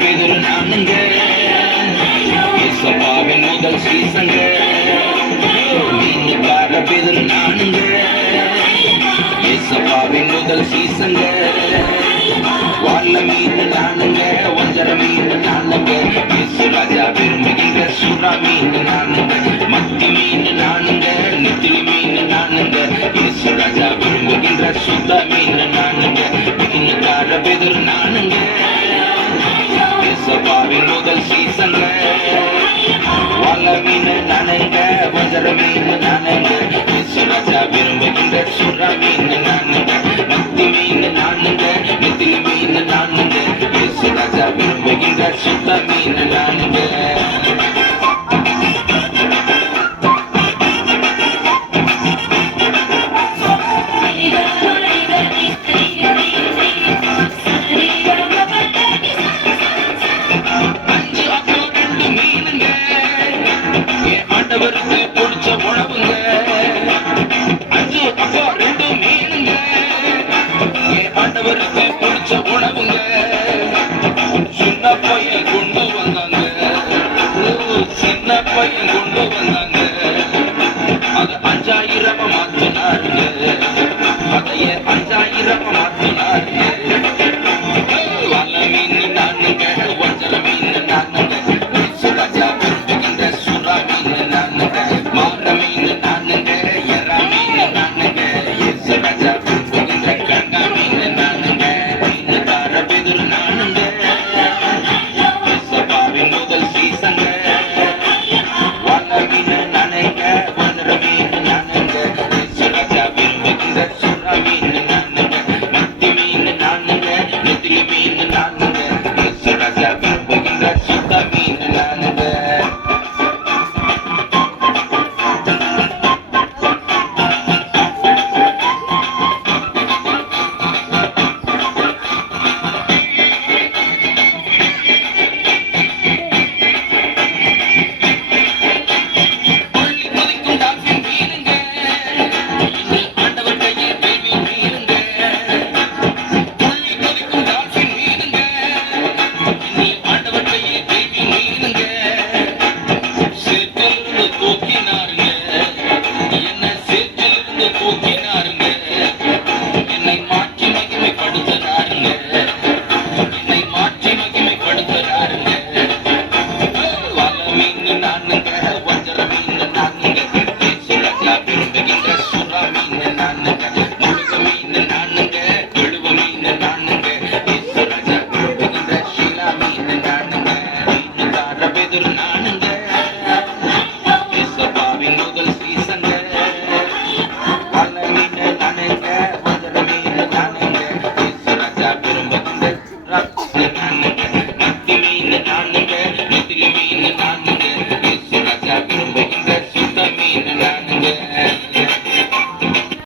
பேதொரு நானுங்க இசப்பாவின் முதல் சீசங்க. மீனுக்கார பேதொரு நானுங்க இசப்பாவின் முதல் சீசங்க. வாழ மீது நானுங்க வஞ்சர மீது நானுங்க இசு ராஜா விரும்புகின்ற சுறா மீன் நானுங்க மத்தி மீன் நானுங்க நெத்திலி மீன் நானுங்க இசு ராஜா விரும்புகின்ற சுத்தா மீன் நானுங்க மீனுக்கார பேதொரு நானுங்க மீன் நானுங்க வஞ்சர மீன் நானுங்க இசு ராஜா விரும்புகின்ற சுறா மீன் நானுங்க மத்தி மீன் நானுங்க நெத்திலி மீன் நானுங்க இசு ராஜா விரும்புகின்ற சுத்த மீன் நானுங்க எடுத்து பிடிச்ச உழவுங்க. அஞ்சு அப்பா ரெண்டு மீனுங்க. என் ஆண்டவருக்கு பிடிச்ச உணவுங்க. சின்ன பையன் கொண்டு வந்தாங்க. சின்ன பையன் கொண்டு வந்தாங்க. அது அஞ்சாயிரம் மாத்தினாருங்க. அதைய அஞ்சாயிரம் மாத்தினாருங்க. எதிர் நானுங்க சபாவின் முதல் சீசங்க. வல்லமீன நானுங்க. முதல் மீன நானுங்க ராஜா பெரும்பகுங்க